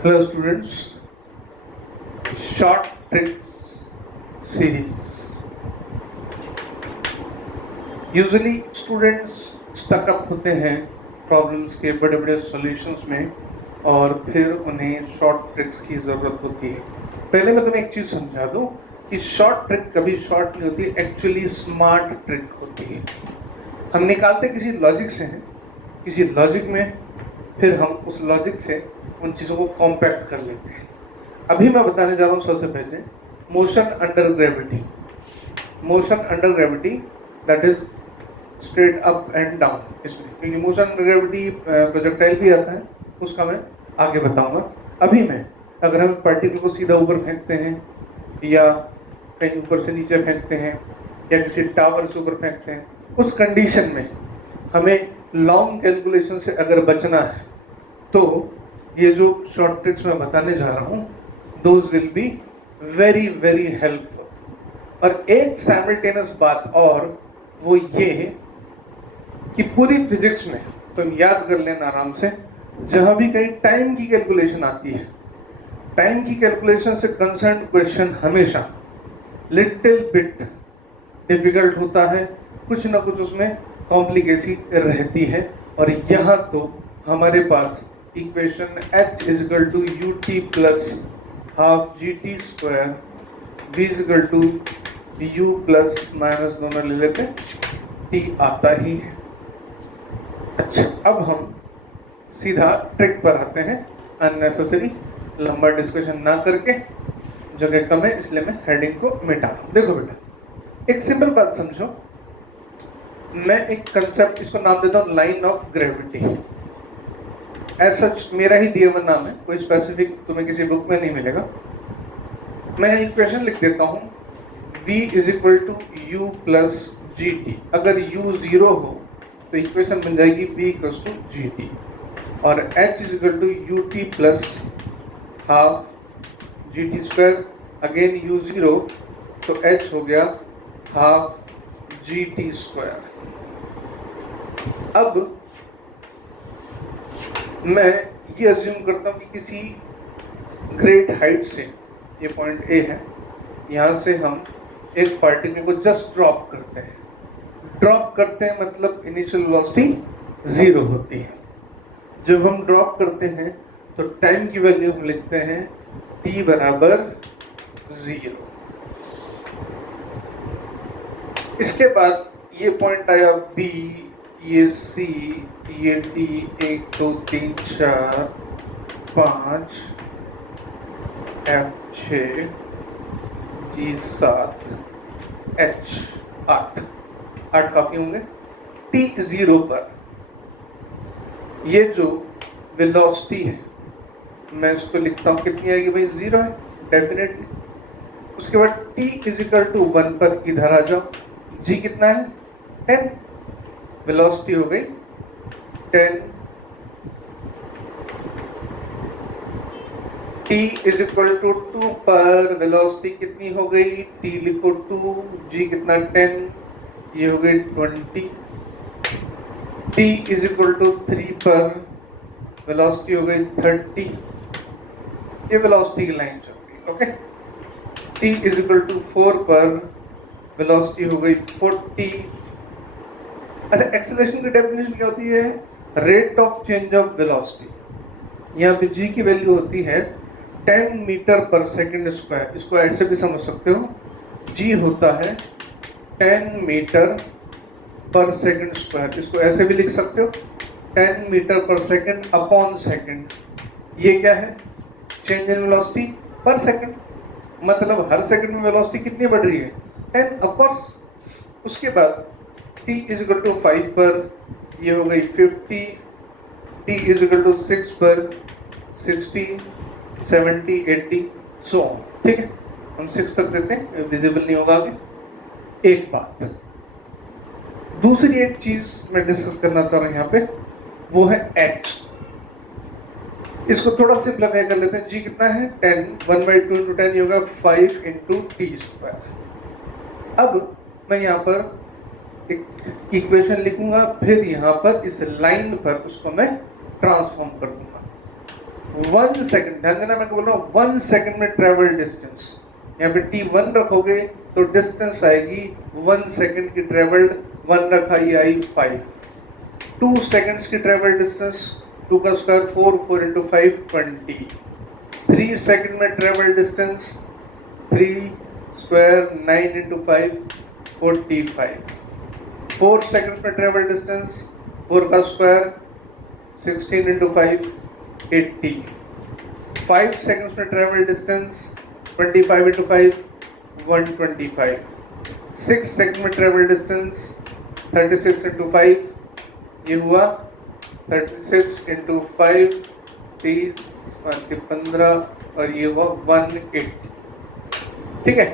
Hello students, short tricks series. Usually students stuck up होते हैं problems के बड़े बड़े सॉल्यूशंस में और फिर उन्हें शॉर्ट ट्रिक्स की ज़रूरत होती है। पहले मैं तुम्हें एक चीज़ समझा दूँ कि शॉर्ट ट्रिक कभी शॉर्ट नहीं होती, एक्चुअली स्मार्ट ट्रिक होती है। हम निकालते किसी लॉजिक से हैं, किसी लॉजिक में, फिर हम उस लॉजिक से उन चीज़ों को कॉम्पैक्ट कर लेते हैं। अभी मैं बताने जा रहा हूँ सबसे पहले motion under gravity. Motion under gravity that is straight up and down, इसमें क्योंकि मोशन अंडर ग्रेविटी प्रोजेक्टाइल भी आता है, उसका मैं आगे बताऊंगा। अभी मैं अगर हम पार्टिकल को सीधा ऊपर फेंकते हैं या कहीं ऊपर से नीचे फेंकते हैं या किसी टावर से ऊपर फेंकते हैं, उस कंडीशन में हमें लॉन्ग कैलकुलेशन से अगर बचना है तो ये जो शॉर्ट ट्रिक्स मैं बताने जा रहा हूँ those will be very very helpful. और एक साइमल्टेनियस बात और वो ये कि पूरी फिजिक्स में तुम याद कर लेना आराम से, जहां भी कहीं टाइम की कैलकुलेशन आती है, टाइम की कैलकुलेशन से कंसर्न क्वेश्चन हमेशा लिटिल बिट डिफिकल्ट होता है, कुछ ना कुछ उसमें कॉम्प्लिकेसी रहती है। और यहाँ तो हमारे पास equation h is equal to U T plus half G T square v is equal to you plus minus, दोनों ले लेते हैं, t आता ही है। अच्छा, अब हम सीधा ट्रिक पर आते हैं, अननेसेसरी लंबा डिस्कशन ना करके, जगह कम है इसलिए मैं हेडिंग को मिटा रहा हूं। देखो बेटा, एक सिंपल बात समझो। मैं एक कंसेप्ट, इसको नाम देता हूं line of gravity. As such मेरा ही दिया हुआ नाम है, कोई स्पेसिफिक तुम्हें किसी बुक में नहीं मिलेगा। मैं इक्वेशन लिख देता हूं v is equal to you plus G T. अगर u 0 हो तो इक्वेशन बन जाएगी v equal to G T, और h is equal to U T plus half G T square. Again u 0 तो h हो गया हाफ जी टी स्क्वायर। अब मैं ये अज्यूम करता हूँ कि किसी ग्रेट हाइट से, ये पॉइंट ए है, यहाँ से हम एक पार्टिकल को जस्ट ड्रॉप करते हैं। ड्रॉप करते हैं मतलब इनिशियल वेलोसिटी 0 होती है। जब हम ड्रॉप करते हैं तो टाइम की वैल्यू हम लिखते हैं t बराबर 0। इसके बाद ये पॉइंट आया B, ये C, ये D, 1 2 3 4 5 F 6 G 7 H 8 काफी होंगे। T 0 पर ये जो वेलोसिटी है, मैं इसको लिखता हूँ, कितनी आएगी भाई? 0 है डेफिनेटली। उसके बाद t इज इक्वल टू 1 पर इधर आ जाओ। g कितना है? 10। वेलोसिटी हो गई 10। t इज इक्वल टू 2 पर वेलोसिटी कितनी हो गई? t लिखो 2, g कितना? 10, ये हो गई 20। t इज इक्वल टू 3 पर वेलोसिटी हो गई 30। ये वेलोसिटी की लाइन चल रही, okay. t is equal to 4 पर वेलोसिटी हो गई 40। अच्छा, एक्सेलरेशन की डेफिनेशन क्या होती है? Rate of change of velocity. यहाँ पे g की वैल्यू होती है 10 मीटर पर सेकंड स्क्वायर। इसको ऐसे भी समझ सकते हो, g होता है 10 मीटर पर सेकंड स्क्वायर। इसको ऐसे भी लिख सकते हो 10 मीटर पर सेकंड अपॉन सेकंड। ये क्या है? चेंज इन वेलोसिटी पर सेकंड। मतलब हर सेकंड में वेलोसिटी कितनी बढ़ रही है? 10 ऑफ कोर्स। उसके बाद t इज इक्वल टू 5 पर ये हो गई 50। t इज इक्वल टू 6 पर 60, 70, 80 सो ऑन। ठीक है, हम 6 तक देते हैं, विजिबल नहीं होगा आगे। एक बात, दूसरी एक चीज मैं डिस्कस करना चाह रहा हूं यहाँ पे, वो है h। इसको थोड़ा सिंप्लीफाई कर लेते हैं। g कितना है? 10। 1/2 इंटू 10 ये होगा 5 इंटू टी स्क्वायर। अब मैं यहाँ पर एक इक्वेशन लिखूंगा, फिर यहाँ पर इस लाइन पर उसको मैं ट्रांसफॉर्म कर दूंगा। 1 सेकंड, ध्यान देना मैं बोल रहा हूँ 1 सेकंड में ट्रेवल डिस्टेंस, यहाँ पे t1 रखोगे तो डिस्टेंस आएगी 1 सेकंड की ट्रेवल्ड, 1 रखा ये आई 5। 2 सेकंड्स की ट्रेवल डिस्टेंस, 2 का स्क्वायर 4, 4 इंटू 5 20। 3 सेकंड में travel distance, 3 square 9 into 5 45। 4 seconds में ट्रेवल डिस्टेंस, 4 का स्क्वायर 16 इंटू 5 80। 5 seconds में ट्रेवल डिस्टेंस, 25 इंटू 5 125। 6 सेकंड में ट्रेवल डिस्टेंस, 36 इंटू 5 ये हुआ 36 इंटू 5 30 15 और ये हुआ 180। ठीक है,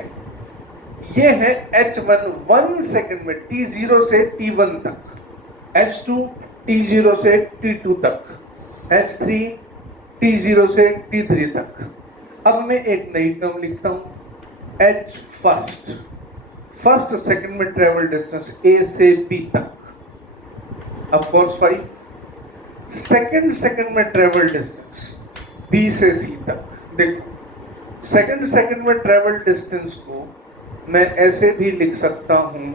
ये है H1 1 सेकंड में T0 से T1 तक, H2 T0 से T2 तक, H3 T0 से T3 तक। अब मैं एक नई टर्म लिखता हूं H फर्स्ट सेकंड में ट्रेवल डिस्टेंस A से B तक, ऑफ कोर्स 5। सेकंड में ट्रेवल डिस्टेंस B से C तक। देखो सेकंड में ट्रेवल डिस्टेंस को मैं ऐसे भी लिख सकता हूं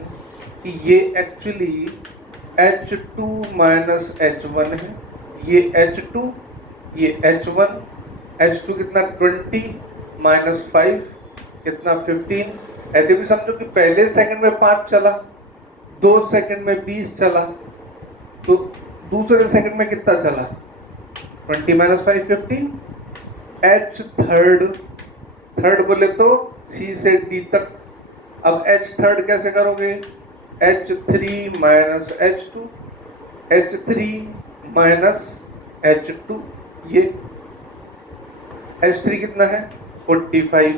कि ये एक्चुअली H2 माइनस H1 है, ये H2 ये H1, H2 कितना 20 माइनस 5 कितना 15। ऐसे भी समझो कि पहले सेकंड में 5 चला, 2 सेकंड में 20 चला, तो दूसरे सेकंड में कितना चला 20 माइनस 5 15। H थर्ड बोले तो C से D तक। अब H थर्ड कैसे करोगे, H3 minus H2, H3 minus H2, ये H3 कितना है 45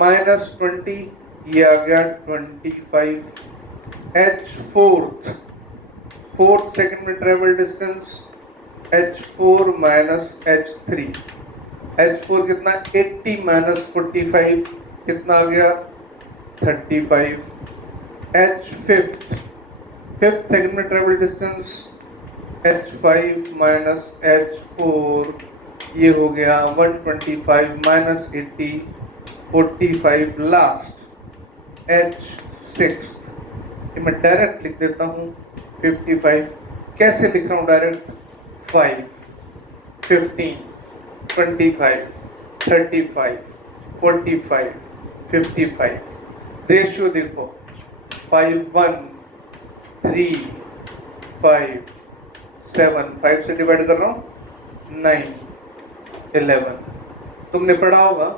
माइनस 20 ये आ गया 25। H फोर्थ सेकंड में travel distance, H4 minus H3, H4 कितना 80 माइनस 45 कितना आ गया 35। H फिफ्थ सेकंड में travel distance, H5 minus H4 ये हो गया 125 माइनस 80 45। लास्ट H6 ये मैं डायरेक्ट लिख देता हूँ 55। कैसे लिख रहा हूँ डायरेक्ट, 5 15 25 35 45 55। रेशियो देखो 5 1 3 5 7, 5 से डिवाइड कर रहा हूँ 9 11। तुमने पढ़ा होगा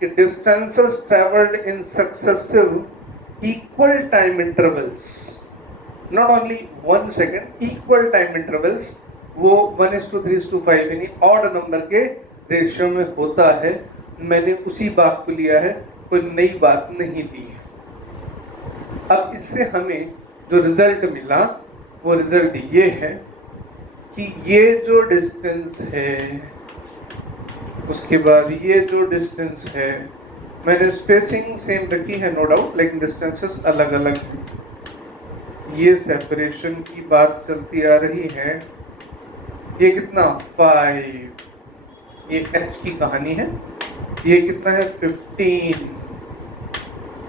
कि distances travelled in successive equal time intervals, not only 1 second, equal time intervals, वो 1:3:5 यानी ऑड नंबर के रेशियो में होता है। मैंने उसी बात को लिया है, कोई नई बात नहीं दी है। अब इससे हमें जो रिजल्ट मिला वो रिजल्ट ये है कि ये जो डिस्टेंस है उसके बाद ये जो डिस्टेंस है, मैंने स्पेसिंग सेम रखी है नो डाउट, लेकिन डिस्टेंसेस अलग अलग हैं। ये सेपरेशन की बात चलती आ रही है। ये कितना 5, ये H की कहानी है। ये कितना है 15,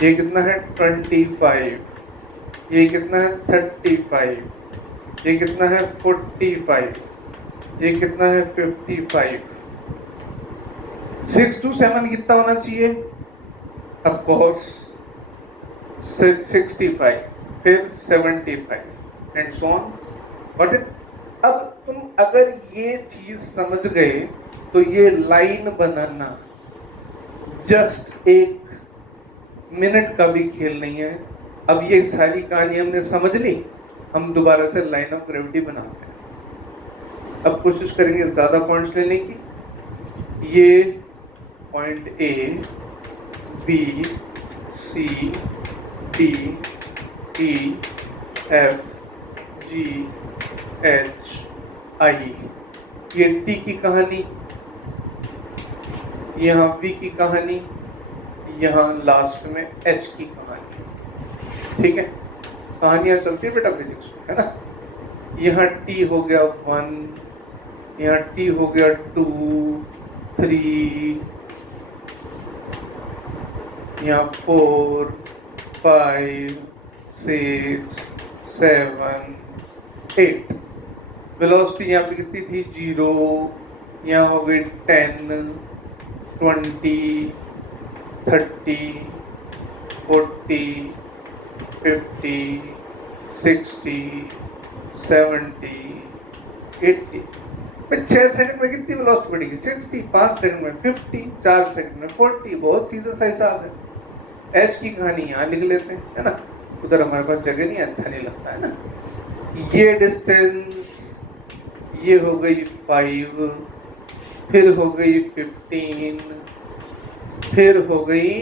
ये कितना है 25, ये कितना है 35, ये कितना है 45, ये कितना है 55। 6 to 7 कितना होना चाहिए, ऑफ कोर्स 65, फिर 75 एंड सो ऑन। बट अब तुम अगर ये चीज समझ गए तो ये लाइन बनाना जस्ट 1 मिनट का भी खेल नहीं है। अब ये सारी कहानी हमने समझ ली, हम दोबारा से लाइन ऑफ ग्रेविटी बनाते हैं। अब कोशिश करेंगे ज्यादा पॉइंट्स लेने की। ये point A, B, C, D, E, F, G, H, I, ये T की कहानी, यहाँ B की कहानी, यहाँ लास्ट में H की कहानी। ठीक है, कहानियां चलती है बेटा फिजिक्स में, है ना। यहाँ T हो गया 1, यहाँ t हो गया 2 3, यहाँ 4 5 6 7 8। वेलोसिटी यहाँ पे कितनी थी 0, यहाँ हो गई 10 20 30 40 50 60 70 80। 6 सेकंड में कितनी वेलोसिटी बढ़ेगी 60, 5 सेकंड में 50, 4 सेकंड में 40। बहुत सीधा सा हिसाब है। एच की कहानी यहाँ लिख लेते हैं, है ना, उधर हमारे पास जगह नहीं, अच्छा नहीं लगता है ना। ये डिस्टेंस ये हो गई 5, फिर हो गई 15, फिर हो गई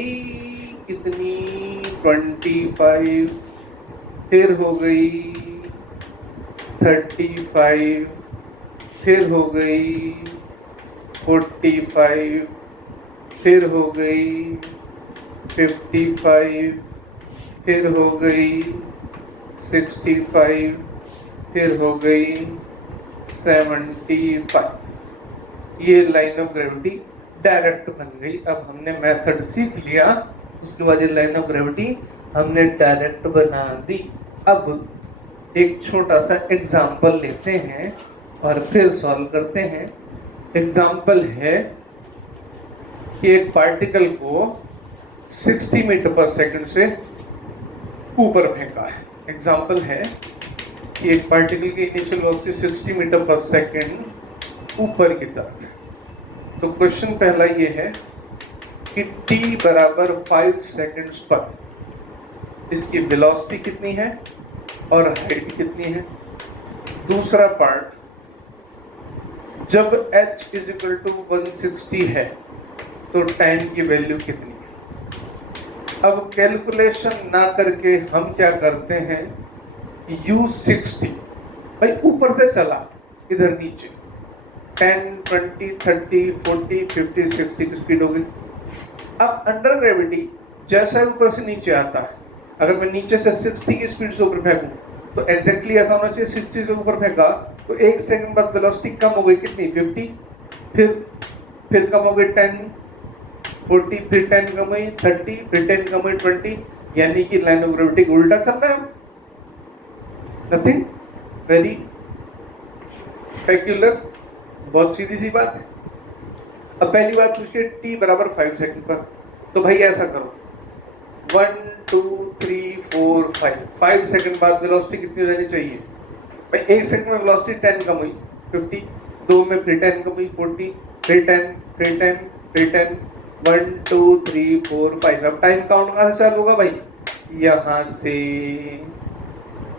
कितनी 25, फिर हो गई 35, फिर हो गई 45, फिर हो गई 55, फिर हो गई 65, फिर हो गई 75। ये लाइन ऑफ ग्रेविटी डायरेक्ट बन गई। अब हमने मेथड सीख लिया, उसके बाद ये लाइन ऑफ ग्रेविटी हमने डायरेक्ट बना दी। अब एक छोटा सा एग्जाम्पल लेते हैं और फिर सॉल्व करते हैं। एग्जाम्पल है कि एक पार्टिकल को 60 मीटर पर सेकंड से ऊपर फेंका है। एग्जाम्पल है कि एक पार्टिकल की इनिशियल वेलोसिटी 60 मीटर पर सेकंड ऊपर की तरफ। तो क्वेश्चन पहला ये है कि t बराबर 5 सेकंड्स पर इसकी वेलोसिटी कितनी है और हाइट कितनी है। दूसरा पार्ट, जब h इज इक्वल टू 160 है तो टाइम की वैल्यू कितनी है। अब कैलकुलेशन ना करके हम क्या करते हैं, u60 भाई ऊपर से चला इधर नीचे 10 20 30 40 50 60 की स्पीड होगी। अब अंडर ग्रेविटी जैसा ऊपर से नीचे आता है, अगर मैं नीचे से 60 की स्पीड से ऊपर फेंकूं तो एग्जैक्टली ऐसा होना चाहिए 60 से ऊपर फेंका तो एक सेकंड बाद वेलोसिटी कम हो गई कितनी 50, फिर कम हो गई 10 40, फिर 10 कम हुई 30, फिर 10 कम हुई 20, यानी कि लाइन ऑफ ग्रेविटी उल्टा चल रहा है। नथिंग वेरी पेक्यूलर, बहुत सीधी सी बात है। अब पहली बात पूछिए t बराबर 5 सेकंड पर, तो भाई ऐसा करो 1 2 3 4 5 सेकंड बाद वेलोसिटी कितनी हो जानी चाहिए भाई। एक सेकंड में वेलोसिटी 10 कम हुई 50, 2 में फिर 10 कम हुई 40, फिर 10 फिर 10 फिर 10 1 2 3 4 5। अब टाइम काउंट कहाँ से चालू होगा भाई, यहाँ से।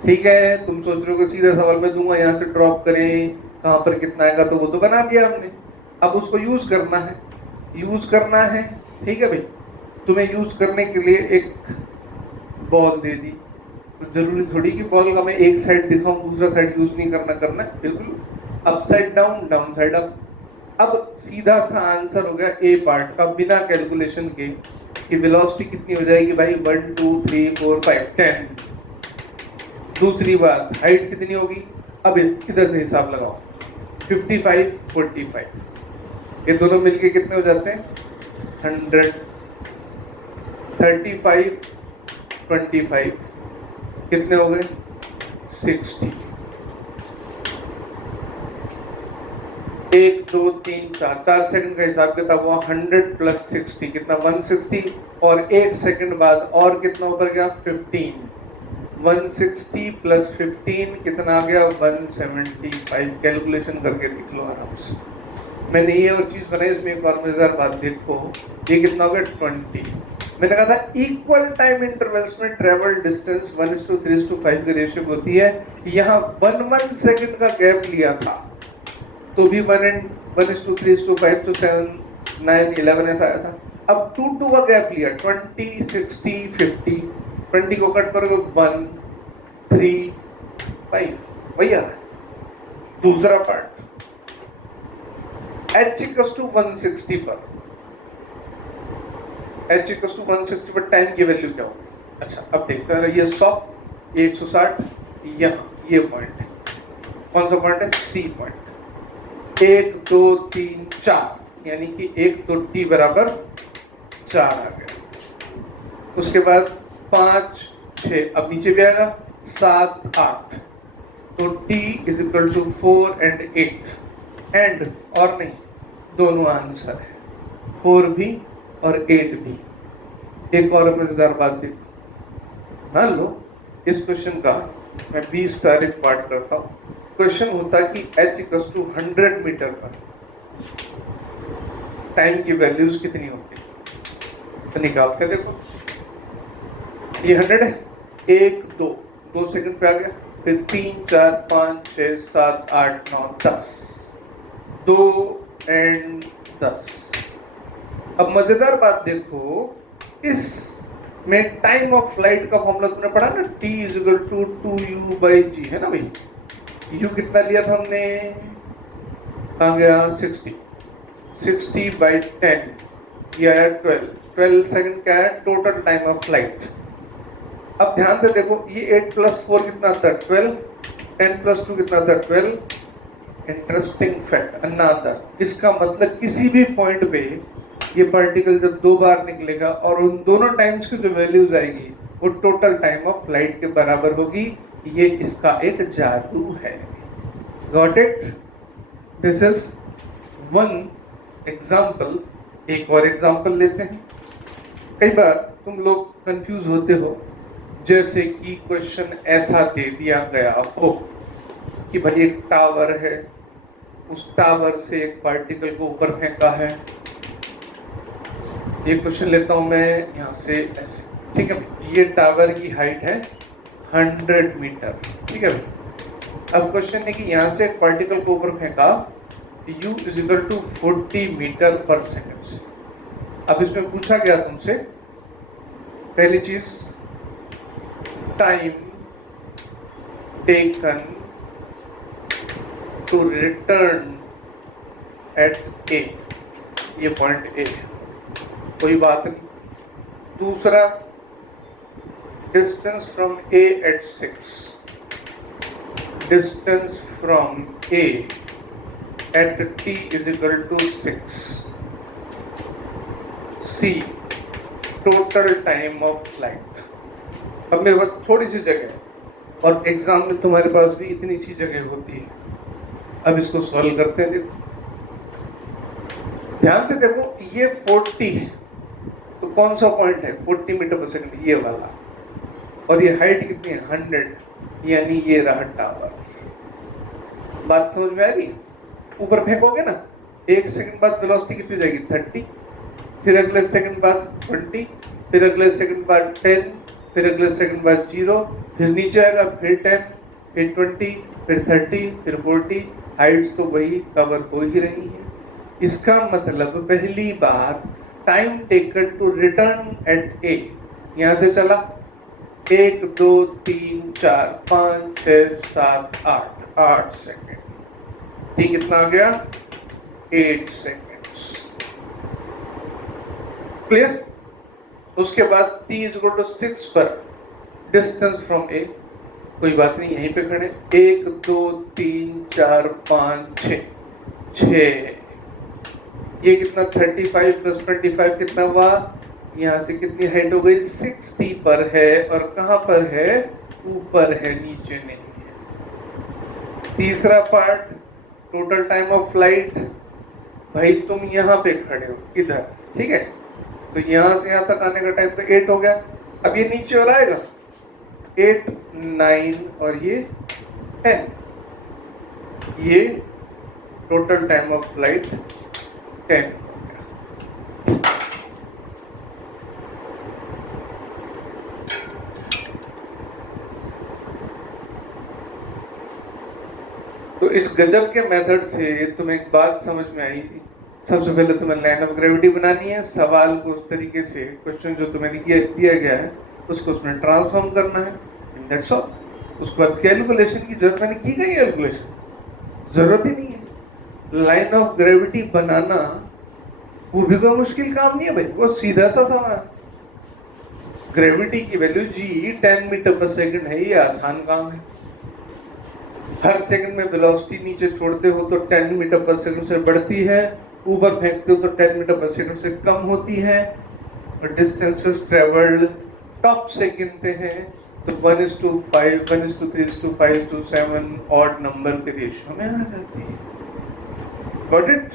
ठीक है, तुम सोच रहे हो कि सीधा सवाल में दूंगा यहाँ से ड्रॉप करें, कहाँ पर कितना आएगा, तो वो तो बना दिया हमने। अब उसको यूज करना है, ठीक है भाई। तुम्हें यूज करने के लिए एक बॉल दे दी, तो जरूरी थोड़ी कि बॉल का मैं एक साइड दिखाऊं दूसरा साइड यूज नहीं करना है, बिल्कुल upside down down side up. अब सीधा सा आंसर हो गया ए पार्ट का बिना कैलकुलेशन के कि वेलोसिटी कितनी हो जाएगी भाई 1 2 3 4 5 10। दूसरी बात हाइट कितनी होगी, अब इधर से हिसाब लगाओ 55 45, ये दोनों मिलके कितने हो जाते हैं 100। 35 25 कितने हो गए 60। 1 2 3 4 सेकंड का हिसाब किताब हुआ 100 प्लस 60 कितना 160, और एक सेकंड बाद और कितना ऊपर गया 15। 160 प्लस 15 कितना आ गया 175। कैलकुलेशन करके देख लो आराम से। मैंने ये और चीज बनाई, इसमें एक और मजेदार बात देखो, ये कितना हो गया 20। मैंने कहा था इक्वल टाइम इंटरवल्स में ट्रेवल डिस्टेंस 1:3:5 की रेशियो होती है। यहाँ 1 सेकंड का गैप लिया था तो भी 1:3:5 तो 7 9 11 ऐसा आया था। अब 2 का गैप लिया 20 60 50, 20 को कट करोगे 1 3 5 भैया। दूसरा पार्ट h इक्वल्स टू 160 पर, h इक्वल्स टू 160 पर टाइम की वैल्यू क्या होगी। अच्छा अब देखते हैं, ये 100 ये 160, यहाँ ये पॉइंट कौन सा पॉइंट है सी पॉइंट। 1 2 3 4 यानी कि 1 तो t बराबर 4 आ गया। उसके बाद 5 6 अब नीचे भी आएगा 7 8 तो t is equal to 4 and 8 and और नहीं दोनों आंसर है 4 भी और 8 भी। एक और मजेदार बात देखो, मान लो इस क्वेश्चन का मैं 20 तारीख पार्ट करता हूँ। क्वेश्चन होता कि h इक्वल्स टू 100 मीटर पर टाइम की वैल्यूज कितनी होती है, तो निकालते देखो। ये 100 है, 1 2 सेकंड पे आ गया, फिर 3 4 5 6 7 8 9 10 2 एंड 10। अब मजेदार बात देखो, इस में टाइम ऑफ फ्लाइट का फॉर्मूला तुमने पढ़ा ना, t is equal to 2u/g है ना भाई। u कितना लिया था हमने, कहाँ गया 60 बाई 10 ये आया 12 सेकंड क्या है टोटल टाइम ऑफ फ्लाइट। अब ध्यान से देखो, ये 8 + 4 कितना था 12, 10 + 2 कितना था 12। इंटरेस्टिंग फैक्ट अनदर, इसका मतलब किसी भी पॉइंट पे ये पार्टिकल जब 2 बार निकलेगा और उन दोनों टाइम्स की जो वैल्यूज आएगी वो टोटल टाइम ऑफ फ्लाइट के बराबर होगी। ये इसका एक जादू है। Got it? This is one example. एक और एग्जाम्पल लेते हैं। कई बार तुम लोग कंफ्यूज होते हो, जैसे कि क्वेश्चन ऐसा दे दिया गया हो कि भाई एक टावर है, उस टावर से एक पार्टिकल को ऊपर फेंका है। ये क्वेश्चन लेता हूं मैं यहाँ से ऐसे, ठीक है। ये टावर की हाइट है 100 मीटर, ठीक है। अब क्वेश्चन है कि यहाँ से एक पार्टिकल को ऊपर फेंका u is equal to 40 metre per second से। अब इसमें पूछा गया तुमसे पहली चीज, time taken to return at A, ये पॉइंट ए है, कोई बात नहीं। दूसरा, distance from A at 6, distance from A at t is equal to 6। C, total time of flight. अब मेरे पास थोड़ी सी जगह है और एग्जाम में तुम्हारे पास भी इतनी सी जगह होती है। अब इसको सॉल्व करते हैं। देखो ध्यान से देखो, ये 40 है तो कौन सा पॉइंट है 40 मीटर पर सेकंड, ये वाला। और ये हाइट कितनी है 100, यानी ये रहा टावर। बात समझ में आ रही है? ऊपर फेंकोगे ना, 1 सेकंड बाद वेलोसिटी कितनी जाएगी 30, फिर अगले सेकंड बाद 20, फिर अगले सेकंड बाद 10, फिर अगले सेकंड बाद 0, फिर नीचे आएगा फिर 10, फिर 20, फिर 30, फिर 40। हाइट्स तो वही कवर हो ही रही है। इसका मतलब पहली बात, time taken to return at A, यहां से चला 1 2 3 4 5 6 7 8 सेकेंड, ठीक कितना आ गया 8 सेकेंड्स। क्लियर? उसके बाद t इज इक्वल टू 6 पर डिस्टेंस फ्रॉम ए, कोई बात नहीं यहीं पे खड़े, 1 2 3 4 5 6, ये कितना 35 + 25 कितना हुआ, यहाँ से कितनी हाइट हो गई 60 पर है, और कहाँ पर है ऊपर है, नीचे नहीं है। तीसरा part, total time of flight. भाई तुम यहाँ पे खड़े हो इधर, ठीक है, तो यहाँ से यहाँ तक आने का टाइम तो 8 हो गया। अब ये नीचे और आएगा 8 9 और ये 10, ये टोटल टाइम ऑफ फ्लाइट 10। तो इस गजब के मेथड से तुम्हें एक बात समझ में आई थी। सबसे पहले तुम्हें लाइन ऑफ ग्रेविटी बनानी है, सवाल को उस तरीके से, क्वेश्चन जो तुम्हें दिया गया है उसको उसमें ट्रांसफॉर्म करना है, दैट्स ऑल। उसके बाद कैलकुलेशन की जरूरत मैंने की गई, कैलकुलेशन जरूरत ही नहीं है। लाइन ऑफ ग्रेविटी बनाना वो भी कोई मुश्किल काम नहीं है भाई, वो सीधा सा सवाल। ग्रेविटी की वैल्यू g 10 मीटर पर सेकंड है, ये आसान काम है। हर सेकंड में वेलोसिटी नीचे छोड़ते हो तो 10 मीटर पर सेकंड से बढ़ती है, ऊपर फेंकते हो तो 10 मीटर पर सेकंड से कम होती है। डिस्टेंसेस ट्रेवल्ड टॉप से गिनते हैं तो 1:5, 1:3, 5:7 ऑड नंबर के रेशियो में आ जाती है। Got it?